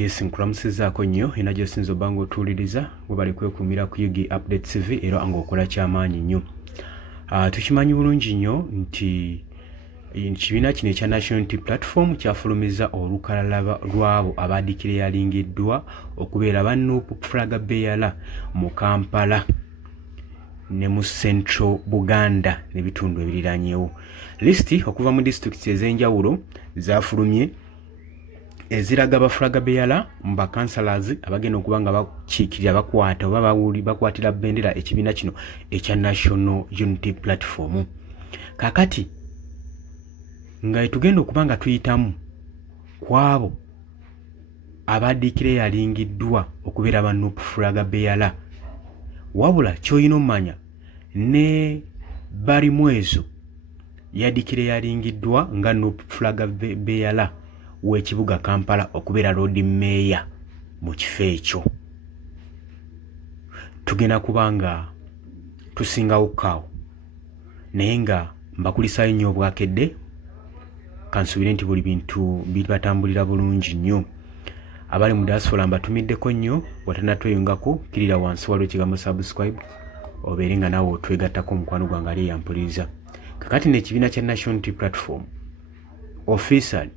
Yes, nkulamusizaako nnyo era gy'osinza obbanga otuwuliriza bwe bali kwekumira ku Yugi Update TV era ng'okola ky'amaanyi nnyo. Tukimanyi bulungi nnyo nti ekibiina kino ekya National Unity Platform kyafulumiza olukalala lw'abo abaadikiralingiddwa okubeera ba Nuupu Flag Bearer mu Kampala ne mu Central Buganda n'ebitundu ebiriraanyeewo. Lisiti okuva mu disitulikiti ez'enjawulo zaafulumye eziraga ba flag bearer mba councillors abagenda okuba nga bakiikirira bakwata oba bakwatira bendera ekibiina kino ekya National Unity Platform. Kakati nga tugenda okuba nga tuyitamu kwabo abaadikiralingiddwa okubeera ba Nuupu Flag Bearer, wabula ky'olina omanya ne Barimwezo yadikiralingiddwa nga Nuupu Flag Bearer w'ekibuga Kampala okubeera road mayor mu kifo ekyo. Tugenda kubanga tusingawo kaawo naye nga mbakulisaayo nnyo obwakedde kansuubire nti buli bintu bibatambulira bulungi nnyo. Abali mu diaspora mbatumiddeko nnyo, watanatweyungako kirira wansi waliwo ekigambo subscribe obeere nga naawe otwegattako omukwano gwange ali eyampuliriza. Kakati n'ekibiina kya National Unity Platform officially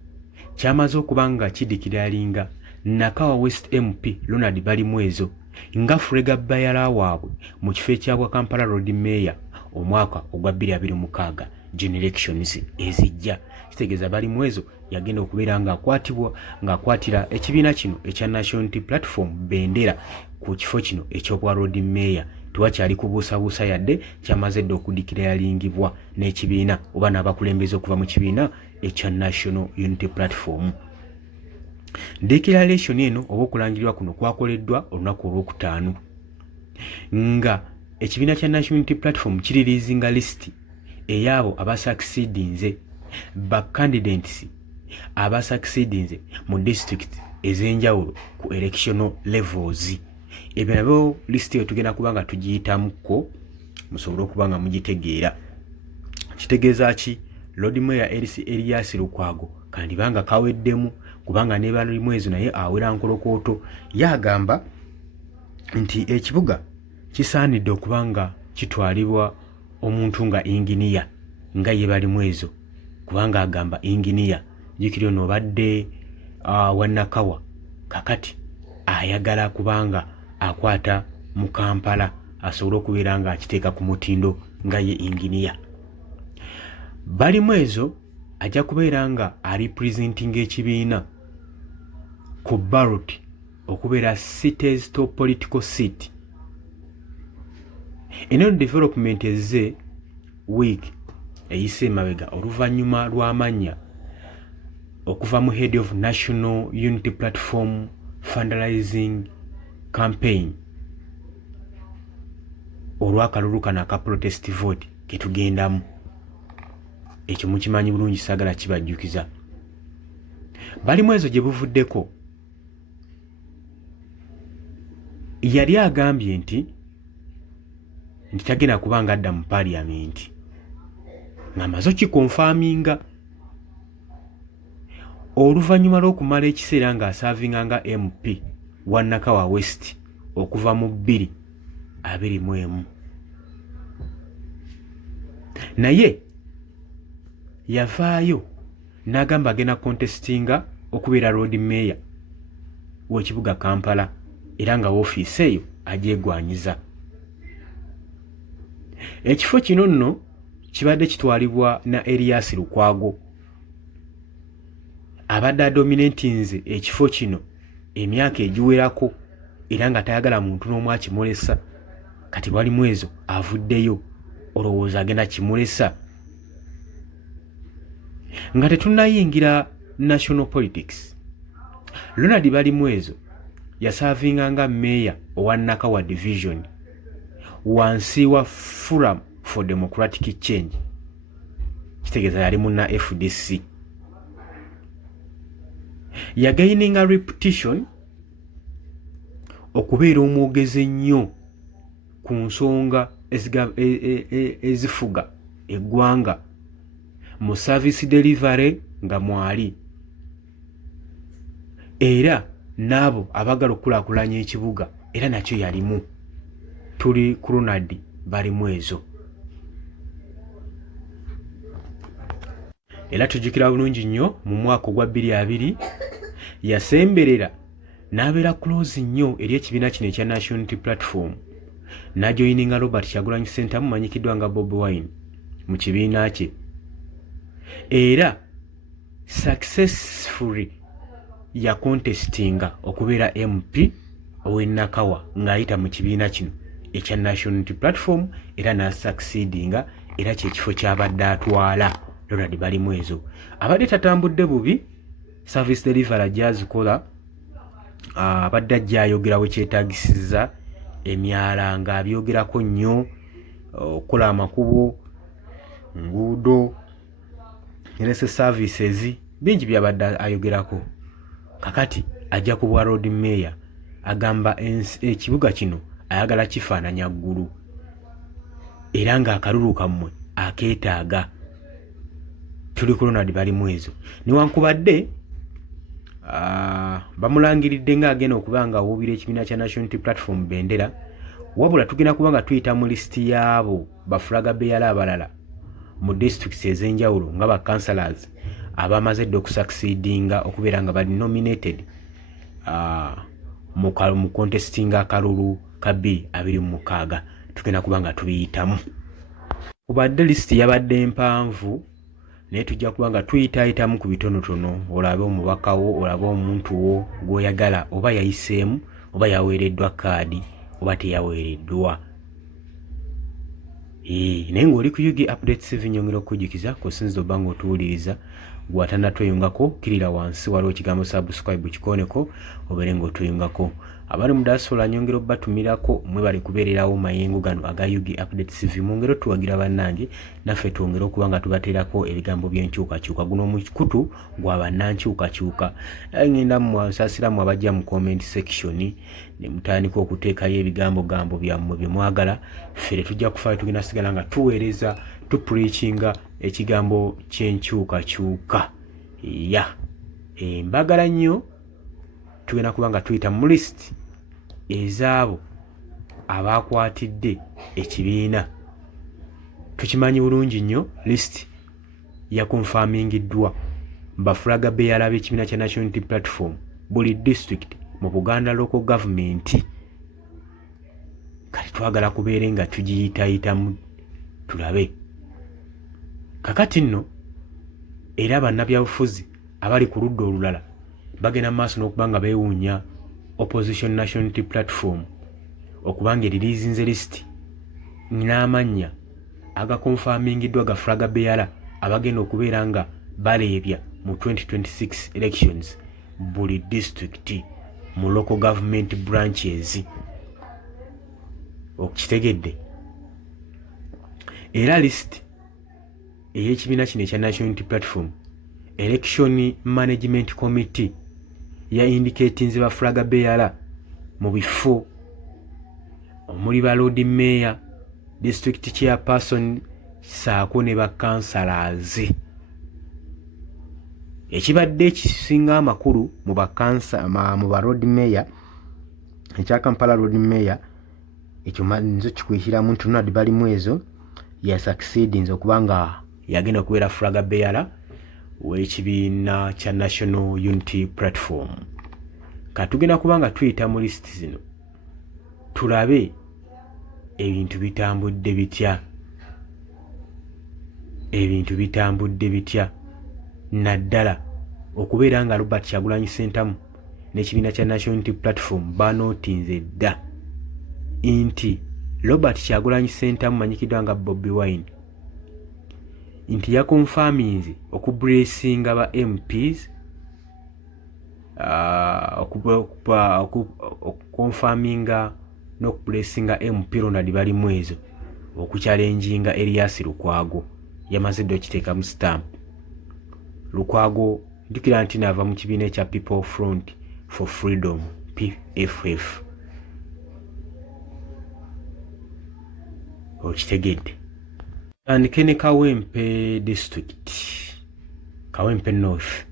kyamaze okuba nga kidikiralinga Nakawa West MP Ronald Barimwezo nga Flag Bearer waabwe mu kifo ekyabwa Kampala Road Mayor omwaka ogwa 2026 generations ezijja. Kitegeeza Barimwezo yagenda okubeera ng'akwatira ekibiina kino ekya National Unity Platform bendera ku kifo kino eky'obwa Road Mayor. Tewakyali kubuusabuusa yadde kyamaze dde okudikiralingibwa n'ekibiina oba n'abakulembeze okuva mu kibiina ekya National Unity Platform. Declaration eno oba okulangirirwa kuno kwakoleddwa olunaku olw'okutaano nga ekibiina kya National Unity Platform kiririizinga lisiti ey'abo abasucceedinze ba candidates abasucceedinze mu district ez'enjawulo ku electional levels. Ebyo nabyo lisiti eyo tugenda kuba nga tugiyitamuko musobole okuba nga mugitegeera. Kitegeeza ki? Lord Mayor Elias Lukwago kandibanga kaweddemu kubanga ne Barimwezo naye awera nkolokooto. Yagamba nti ekibuga kisaanidde okuba nga kitwalibwa omuntu nga inginiya nga ye Barimwezo, kubanga agamba inginiya jikiri ono badde wannakawa kakati ayagala kubanga akwata mu Kampala asobole okubeera nga akiteeka ku mutindo nga ye inginiya. Barimwezo ajja kubeera nga representing ekibiina ku ballot okubeera cities top political seat. Eno development ezze week eyise mabega oluvannyuma lw'amannya okuva mu head of National Unity Platform fundraising campaign olw'akalulu kano aka protest vote ketugendamu. Ekyo mukimanyi bulungi, saagala kibajjukiza. Barimwezo gye buvuddeko yali agambye nti tagenda kubanga adda mu parliament ng'amaze okikonfaminga oluvannyuma lw'okumala ekiseera ng'asaavinga nga MP wa Nakawa West okuva mu 2021. Naye yavaayo n'agamba agenda contestinga okubeera road mayor w'ekibuga Kampala era nga woofiisi eyo agyegwanyiza. Ekifo kino nno kibadde kitwalibwa na Elias Lukwago abadde adominatinze ekifo kino emyaka egiwerako era nga tayagala muntu n'omu akimulesa. Kati Barimwezo avuddeyo, olowooza agenda kimulesa? Nga tetunnayingira national politics, Ronald Barimwezo yasaavinga nga meya owa Nakawa division wansi wa Forum for Democratic Change. Kitegeeza yali munna FDC. Yagaininga reputation okubeera omwogezi ennyo ku nsonga ezifuga eggwanga mu service delivery nga mwali. Era n'abo abagala okukulaakulanya ekibuga era nakyo yalimu. Tuli ku Ronald balimu ezo. Era tujjukira bulungi nnyo mu mwaka ogwa 2020 yasemberera n'abeera close nnyo eri ekibiina kino ekya National Unity Platform n'ajoyininga Robert Kyagulanyi Ssentamu manyikiddwa nga Bobi Wine mu kibiina kye, era successfully ya contestinga okubeera MP ow'Ennakawa ng'ayita mu kibiina kino ekya National Unity Platform era n'asucceedinga era kyekifo ky'abadde atwala. Ronald balimu ezo. Abadde tatambudde bubi service delivery gyazikola, abadde ajja ayogera we kyetaagisiza emyala ng'abyogerako nnyo, okukola amakubo, nguudo, NSS services, bingi byabadde ayogerako. Kakati ajja ku bwa road mayor agamba ekibuga kino ayagala kifaananya ggulu era ng'akalulu kammwe akeetaaga. Tuli ku Ronald balimu ezo. Newankubadde bamulangiridde ng'agenda okuba nga awuubira ekibiina kya National Unity Platform bendera, wabula tugenda kuba nga tuyita mu lisiti y'abo bafulaga beyala abalala mu districts ez'enjawulo nga ba councillors abamaze dde okusucceedinga okubeera nga bali nominated mu contestinga akalulu ka 2026. Tugenda kuba nga tubiyitamu. Kubadde lisiti yabadde mpanvu naye tujja kuba nga tuyitaayitamu ku bitonotono, olabe omubaka wo, olabe omuntu wo gw'oyagala oba yayiseemu oba yaweereddwa kaadi oba teyaweereddwa. Naye ng'oli ku UG Updates TV nyongera okukujjukiza kusinziza obba ng'otuwuliriza gw'atannatweyungako kirira wansi waliwo ekigambo subscribe kikoneko obeere ng'otweyungako. Abali mu diaspora nyongera obbatumirako mwebale kubeererawo mayengo gano aga UG Updates TV mwongera otuwagira bannange naffe twongera okuba nga tubateerako ebigambo by'enkyukakyuka. Guno omukutu gwa bannankyukakyuka. Ngenda mwasaasiramu abajja mu comment section ne mutandika okuteekayo ebigambo byammwe bye mwagala. Ffe tujja kufaayo tugenda sigala nga tuweereza tupreachinga ekigambo ky'enkyukakyuka. Mbagala nnyo. Tugenda kuba nga tuyita mu list ezaabo abakwatidde ekibiina. Tukimanyi bulungi nnyo list ya confirmingiddwa bafulaga beyala b'ekibiina kya National Unity Platform buli district mu Buganda local government. Kati twagala kubeere nga tugiyitayitamu tulabe. Kakati nno era bannabyabufuzi abali ku ludda olulala bagenda maaso n'okuba nga beewuunya Opposition National Unity Platform okuba nga eriliizinze list n'amannya agakonfamingiddwa gafulaga beyala abagenda okubeera nga baleebya mu 2026 elections buli district mu local government branches. Okitegedde? Era list ey'ekibiina kino ekya National Unity Platform Election Management Committee ya indicatinze bafulaga beyala mu bifo omuli ba road mayor, district chairperson saako ne ba councillors. Ekibadde ekisinga amakulu mu ba road mayor ekya Kampala road mayor ekyo nzo kikwihiramu nti Ronald balimu ezo ya succeedinze okuba nga yagenda okubeera fulaga beyala w'ekibiina kya National Unity Platform. Katugenda kuba nga tuyita mu list zino tulabe ebintu bitambudde bitya naddala okubeera nga Robert Kyagulanyi Ssentamu n'ekibiina kya National Unity Platform banootinze dda nti Robert Kyagulanyi Ssentamu manyikiddwa nga Bobi Wine nti yakonfaminze okublessinga ba MPs okukonfaminga n'okublessinga MP Ronald balimu ezo okukyalenjinga Erias Lukwago. Yamaze dde okiteeka mu stamp. Lukwago ndikira nti naava mu kibiina ekya People Front for Freedom PFF. Okitegedde? Tandike ne Kawempe district, Kawempe North.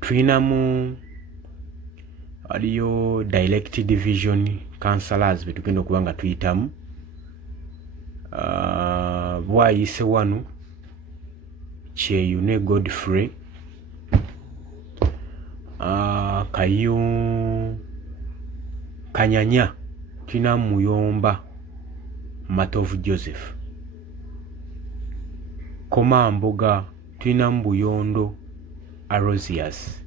Tulinamu waliyo direct division councillors betugenda okuba nga tuyitamu. Bwayise wano Kyeyune Godfrey, Kanyanya tulina Muyomba Matovu Joseph, Komamboga tulina Buyondo Arosius,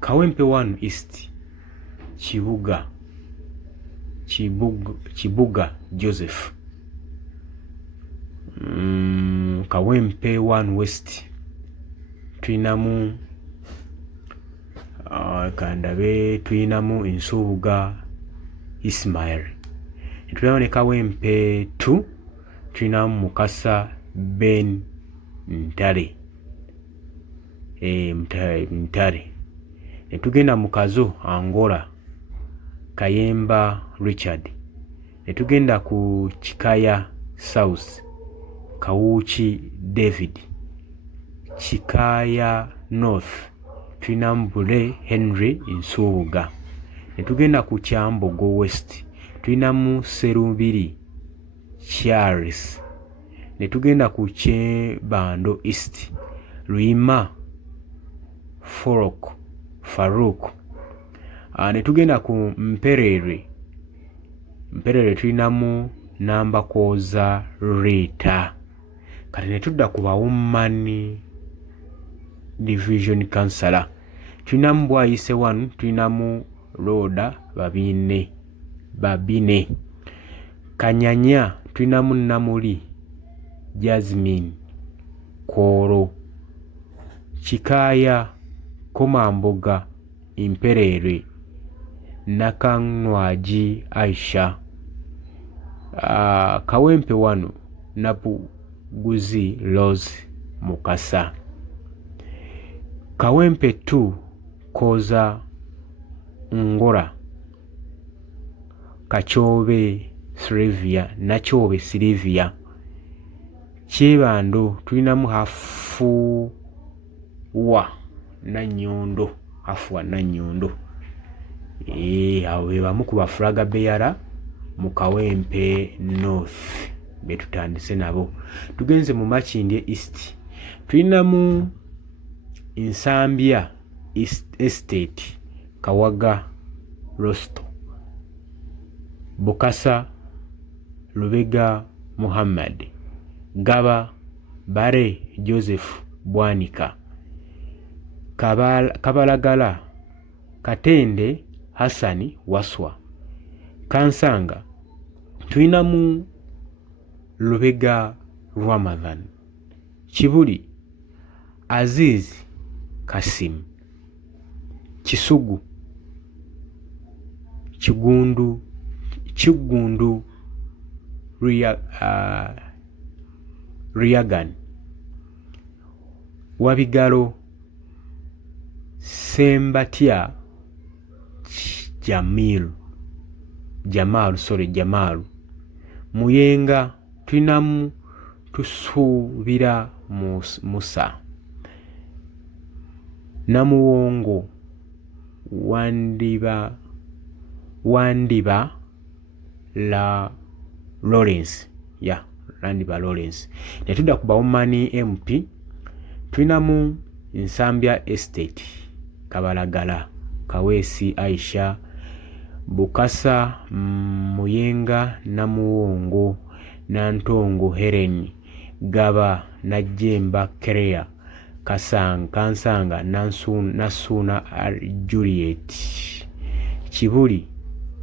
Kawempe 1 East Kibuga Joseph, Kawempe 1 West tulinamu Kandabe tulinamu Nsubuga Ismail, tulinamu ne Kawempe 2 tulinamu Mukasa Ben Ntale, Ntale. Netugenda mu Kazo Angola Kayemba Richard, netugenda ku Kikaya South Kawuchi David, Kikaya North tulina Mbule Henry Nsubuga, netugenda ku Kyambogo West tulinamu Serubiri Charles, netugenda ku Kyebando East Luima Farouk, netugenda ku Mperere tulinamu Nambakoza Rita. Kati netudda ku Bawomani Division Councillor tulinamu Bwayise 1 tulinamu Roda Babine, Kanyanya tulinamu Namuli Jasmine Koro, Kikaya Komamboga Imperere Nakanwaji Aisha, Kawempe 1 Nabuguzi Rose Mukasa, Kawempe 2 Koza Ngora Kachobe Sylvia, Kyebando tulinamu Hafuwa Nanyondo, awo be bamu ku bafulaga beyala mu Kawempe North betutandise nabo. Tugenze mu Makindye East tulinamu Nsambya Estate Kawaga Rosto, Bukasa Lubega Muhammad, Gaba Bare Joseph Bwanika, Kabalagala Katende Hassani Waswa, Kansanga tulinamu Lubega Ramadhan, Kibuli Aziz Kasim, Kisugu Kigundu Riagan, Wabigalo Sembatya Jamal, Muyenga tulinamu Tusubira Musa, Namuwongo Wandiba la Lawrence, Wandiba Lawrence. Netudda ku Bawomani MP tulinamu Nsambya Estate Kabalagala Kaweesi Aisha, Bukasa Muyenga Namuwongo Nantongo Helen, Gaba Najemba Kerea, Kansanga Nasuna Juliet, Kibuli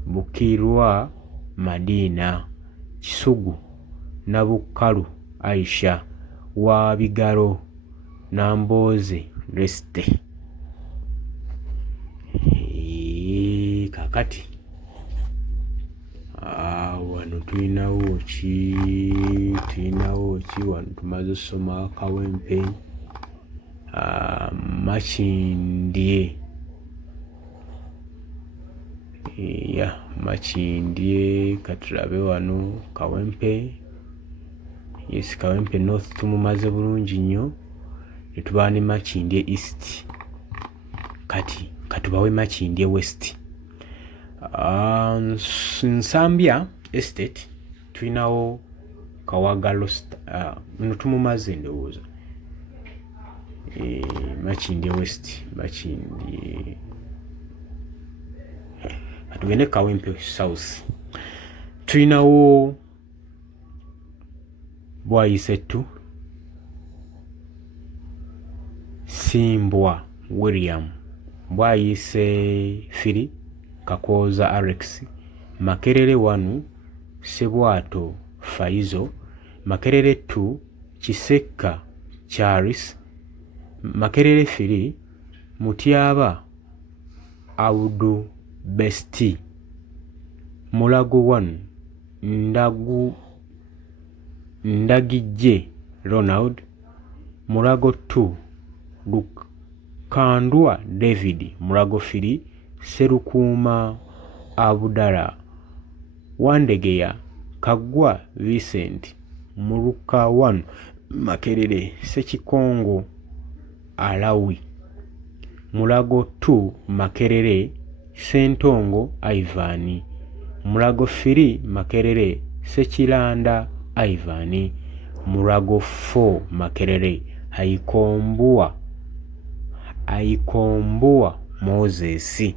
Bukirwa Madina, Kisugu Nabukalu Aisha, Wabigalo Namboze Leste. Kakati wano tulinawo ki wano tumaze osoma Kawempe, Makindye, Makindye katulabe wano Kawempe, Kawempe North tumumaze bulungi nnyo, netubaa ne Makindye East. Kati katubawe Makindye West. Nsambya Estate tulinawo Kawagalo tumumaze ndowooza. Makindye West, Makindye atugende Kawempe South. Tulinawo Bwayisetu, Simbwa William, Bwayise Firi, Kakooza Alex, Makerere 1 Sebwato Faizo, Makerere 2 Kisekka Charles, Makerere 3 Mutyaba Audu Besti, Mulago 1 Ndagijje Ronald, Mulago 2 Lukandwa David, Mulago 3 Serukuuma Abudala, Wandegeya Kagwa Vincent, Muluka 1 Makerere Sekikongo Alawi, Mulago 2 Makerere Sentongo Ivani, Mulago 3 Makerere Sekiranda Ivani, Mulago 4 Makerere Aikombuwa Moses.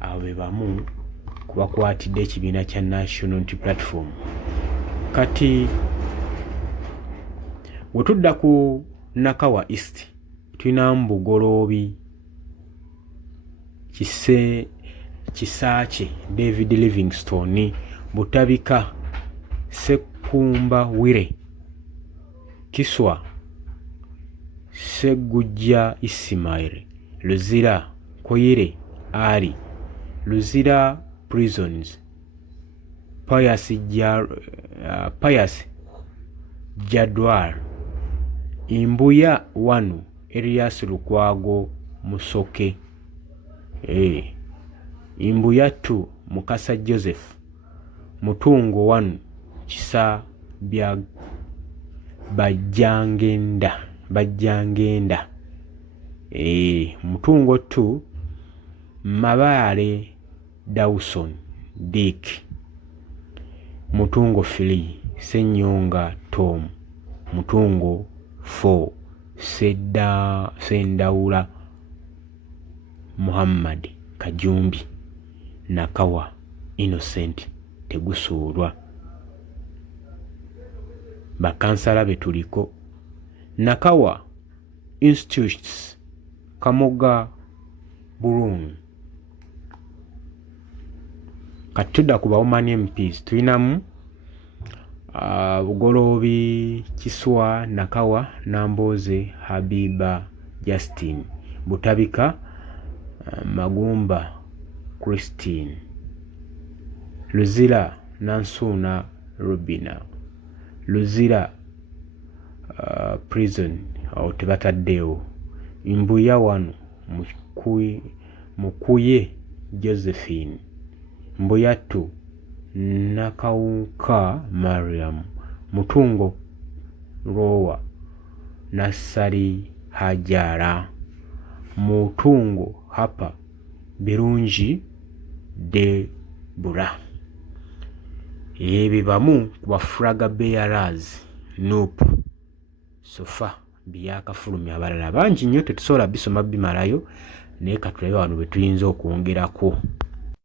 Awe bamu kubakwatidde ekibiina kya National Unity Platform. Kati wetudda ku Nakawa East tulina Bugoloobi Kisaache David Livingstone, Butabika Sekumba Wire, Kiswa Segujja Ismail, Luzira Koyire Ali, Luzira Prisons, Pius Jadwal, Imbuya 1 Elias Lukwago Musoke, Imbuya 2 Mukasa Joseph, Mutungo 1 Kisa bya Bajjangenda, Mutungo 2 Mabaale Dawson Dick, Mutungo 3 Senyonga Tom, Mutungo 4 Sendawula Muhammad Kajumbi, Nakawa Innocent Tegusuulwa. Bakansala betuliko Nakawa Institutes Kamoga Bulungu. Katudda ku Bawomani MPs tulinamu Bugoloobi Kiswa Nakawa Namboze Habiba Justin, Butabika Magumba Christine, Luzira Nansuna Rubina, Luzira Prison tebataddewo, Imbuya 1 Mukuye Josephine, Mbuya 2 Nakawuka Mariam, Mutungo Rowa Nasari Hajara, Mutungo Hapa Birungi Debura. Bamu ku bafraga bearers Nope Sofa byakafulumya abalala bangi nnyo tetusobola bisoma bimalayo, naye katulabe wano bwe tuyinza okwongerako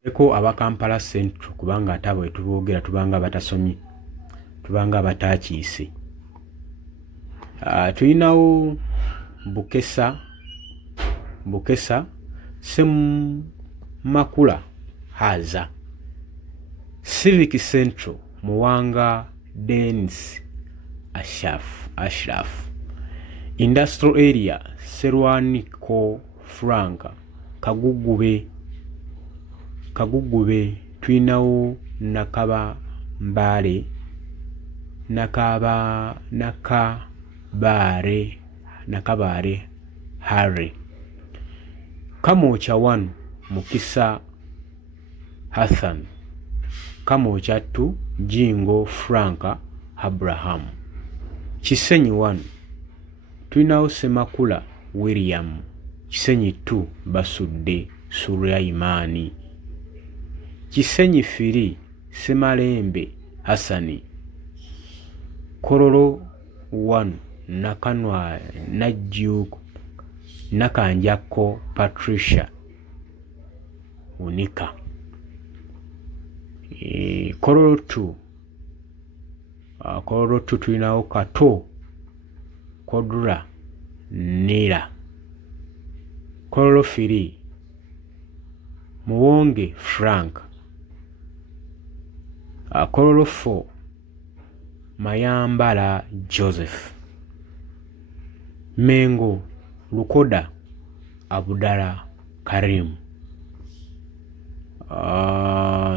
eko aba Kampala Central, kubanga ate abo wetuboogera tubanga batasomye, tubanga batakiise. Tulinawo Bukesa Semakula Haza, Civic Central Muwanga Dennis Ashraf, Industrial Area Serwaniko Franka Kagugube. Tulinawo Nakabare Harry, Kamocha 1 Mukisa Hassan, Kamocha 2 Jingo Franka Abraham, Kisenyi 1 tulinawo Semakula William, Kisenyi 2 Basudde Sulaimani. Kisenyi Firi Semalembe Hassani. Kololo 1 Nakanwa Najjuko Nakanjako Patricia Unika. Kololo 2 tulinawo Kato Kodra Nira. Kololo 3 Muwonge Frank. Kololo 4 Mayambala Joseph. Mengo Lukoda Abudala Karim.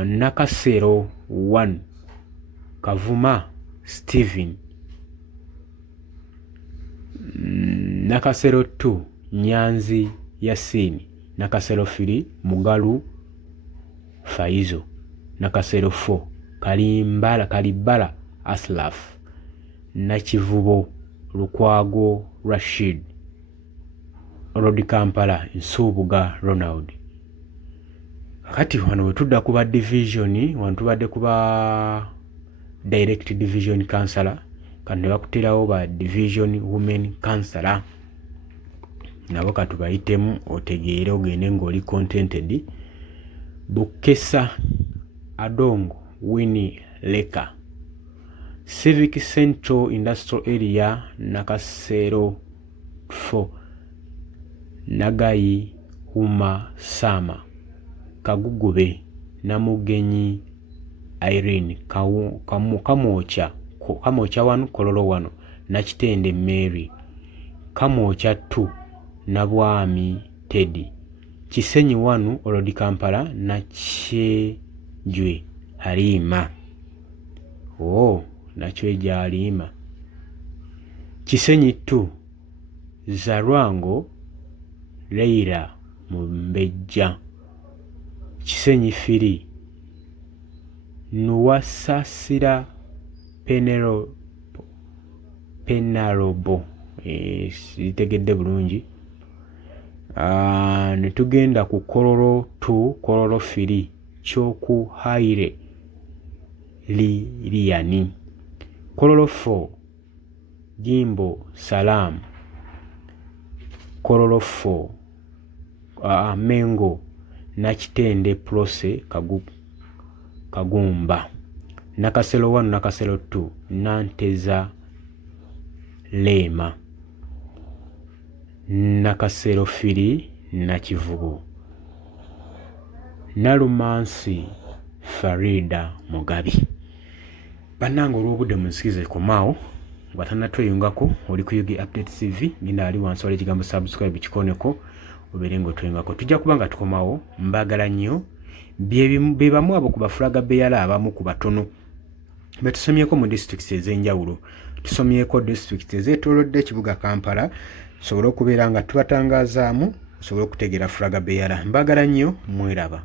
Nakasero 1 Kavuma Stephen. Nakasero 2 Nyanzi Yasini. Nakasero 3 Mugalu Faizo. Nakasero 4 Kalibala Aslaf. Nakivubo Lukwago Rashid. Rodi Kampala Nsubuga Ronald. Kati wano wetudda kuba division, wano tubadde kuba direct division counselor, kandi bakuterawo ba division women counselor. Nabo katubayitemu otegeere ogende ng'oli contented. Bukesa Adongo Winnie Leka. Civic Central Industrial Area Nakasero 4 Nagayi Huma Sama. Kagugube Namugenyi Irene Kamocha 1 Kololo 1 Nakitende Mary. Kamocha 2 Nabwami Teddy. Kisenyi 1 Olodi Kampala Nakyejwe Halima. Nakyejwe Halima. Kisenyi 2 Zarwango Leila Mumbejja. Kisenyi 3 Nuwasasira Penarobo. Sitegedde bulungi. Netugenda ku Kololo 2 Kololo 3 Kyoku Haire Liliani. Kololo 4 Jimbo Salam. Kololo 4 Mengo Nakitende Prose Kagumba. Nakasero 1 Nakasero 2 Nanteza Lema. Nakasero 3 Nakivubo. Nalumansi Farida Mugabi. Bannange olw'obudde munsikize komaawo. Batanatweyungako oli ku Yugi Update TV. Ngina ali wansi wali ekigambo subscribe kikoneko obeere ng'otweyungako. Tujja kuba nga tukomaawo. Mbagala nnyo. Be bamu abo ku bafulaga beyala abamu ku batono betusomyeko mu districts ez'enjawulo. Tusomyeko districts ezeetoolodde ekibuga Kampala, tusobole okubeera nga tubatangazaamu, tusobole okutegeera fulaga beyala. Mbagala nnyo, mweraba.